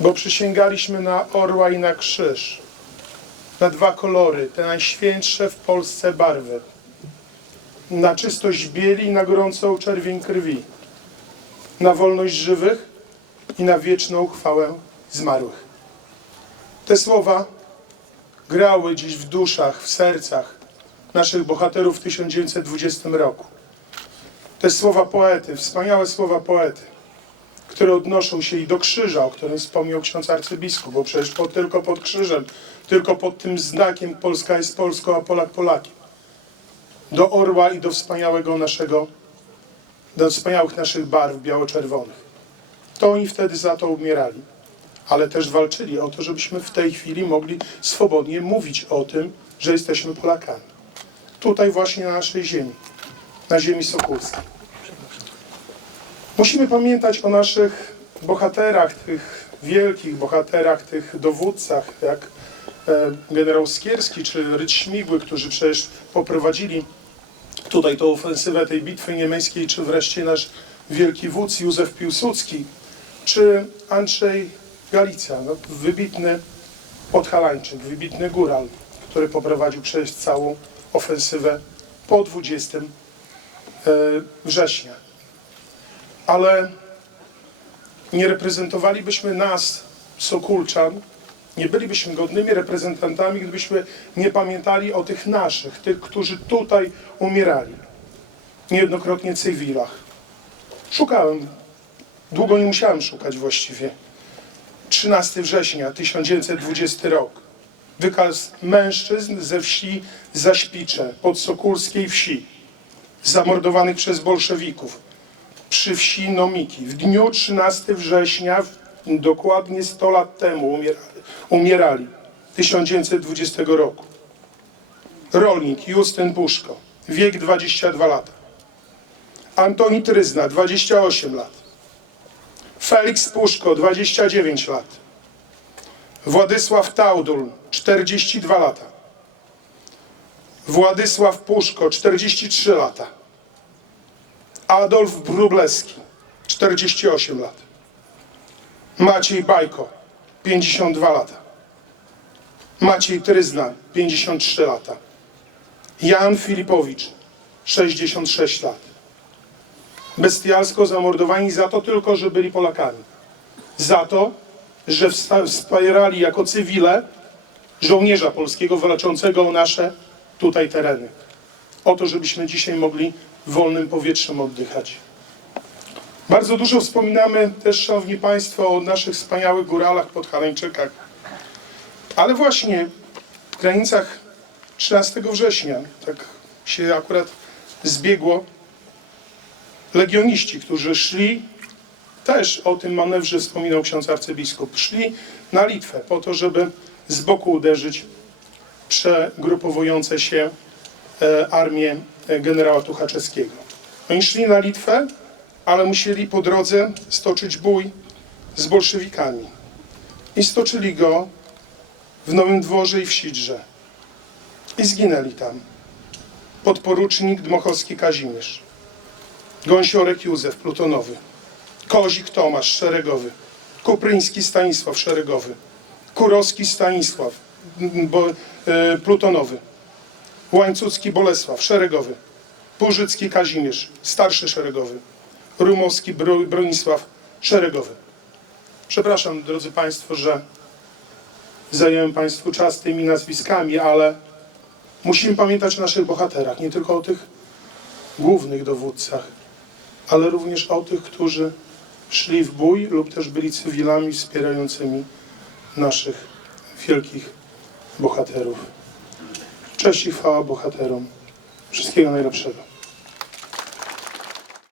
bo przysięgaliśmy na orła i na krzyż, na dwa kolory, te najświętsze w Polsce barwy, na czystość bieli i na gorącą czerwień krwi, na wolność żywych i na wieczną chwałę zmarłych. Te słowa grały dziś w duszach, w sercach naszych bohaterów w 1920 roku. Te słowa poety, wspaniałe słowa poety, które odnoszą się i do krzyża, o którym wspomniał ksiądz arcybiskup, bo przecież pod, tylko pod krzyżem, tylko pod tym znakiem Polska jest Polską, a Polak Polakiem. Do orła i do wspaniałego naszego, do wspaniałych naszych barw biało-czerwonych. To oni wtedy za to umierali, ale też walczyli o to, żebyśmy w tej chwili mogli swobodnie mówić o tym, że jesteśmy Polakami. Tutaj właśnie na naszej ziemi, na ziemi Sokulskiej. Musimy pamiętać o naszych bohaterach, tych wielkich bohaterach, tych dowódcach, jak e, generał Skierski czy Rydz Śmigły, którzy przecież poprowadzili tutaj tą ofensywę tej bitwy niemieckiej, czy wreszcie nasz wielki wódz Józef Piłsudski, czy Andrzej Galica, no, wybitny podhalańczyk, wybitny góral, który poprowadził przecież całą ofensywę po 20 e, września. Ale nie reprezentowalibyśmy nas, Sokulczan, nie bylibyśmy godnymi reprezentantami, gdybyśmy nie pamiętali o tych naszych, tych, którzy tutaj umierali. Niejednokrotnie cywilach. Szukałem, długo nie musiałem szukać właściwie. 13 września 1920 rok. Wykaz mężczyzn ze wsi Zaśpicze, podsokulskiej wsi, zamordowanych przez bolszewików przy wsi Nomiki. W dniu 13 września, dokładnie 100 lat temu umierali, umierali 1920 roku. Rolnik Justyn Puszko, wiek 22 lata. Antoni Tryzna, 28 lat. Felix Puszko, 29 lat. Władysław Taudul, 42 lata. Władysław Puszko, 43 lata. Adolf Brubleski, 48 lat. Maciej Bajko, 52 lata. Maciej Tryzna, 53 lata. Jan Filipowicz, 66 lat. Bestialsko zamordowani za to tylko, że byli Polakami. Za to, że wspierali jako cywile żołnierza polskiego walczącego o nasze tutaj tereny. O to, żebyśmy dzisiaj mogli wolnym powietrzem oddychać. Bardzo dużo wspominamy też, Szanowni Państwo, o naszych wspaniałych góralach, podhalańczykach. Ale właśnie w granicach 13 września, tak się akurat zbiegło, legioniści, którzy szli, też o tym manewrze wspominał ksiądz arcybiskup, szli na Litwę po to, żeby z boku uderzyć przegrupowujące się e, armię e, generała Tuchaczewskiego. Oni szli na Litwę, ale musieli po drodze stoczyć bój z bolszewikami. I stoczyli go w Nowym Dworze i w Sidrze. I zginęli tam. Podporucznik Dmochowski Kazimierz, Gąsiorek Józef Plutonowy, Kozik Tomasz Szeregowy, Kupryński Stanisław Szeregowy, Kurowski Stanisław bo, e, Plutonowy, Łańcucki Bolesław Szeregowy, Purzycki Kazimierz Starszy Szeregowy, Rumowski Bro, Bronisław Szeregowy. Przepraszam, drodzy Państwo, że zająłem Państwu czas tymi nazwiskami, ale musimy pamiętać o naszych bohaterach, nie tylko o tych głównych dowódcach, ale również o tych, którzy szli w bój lub też byli cywilami wspierającymi naszych wielkich bohaterów. Cześć i chwała bohaterom. Wszystkiego najlepszego.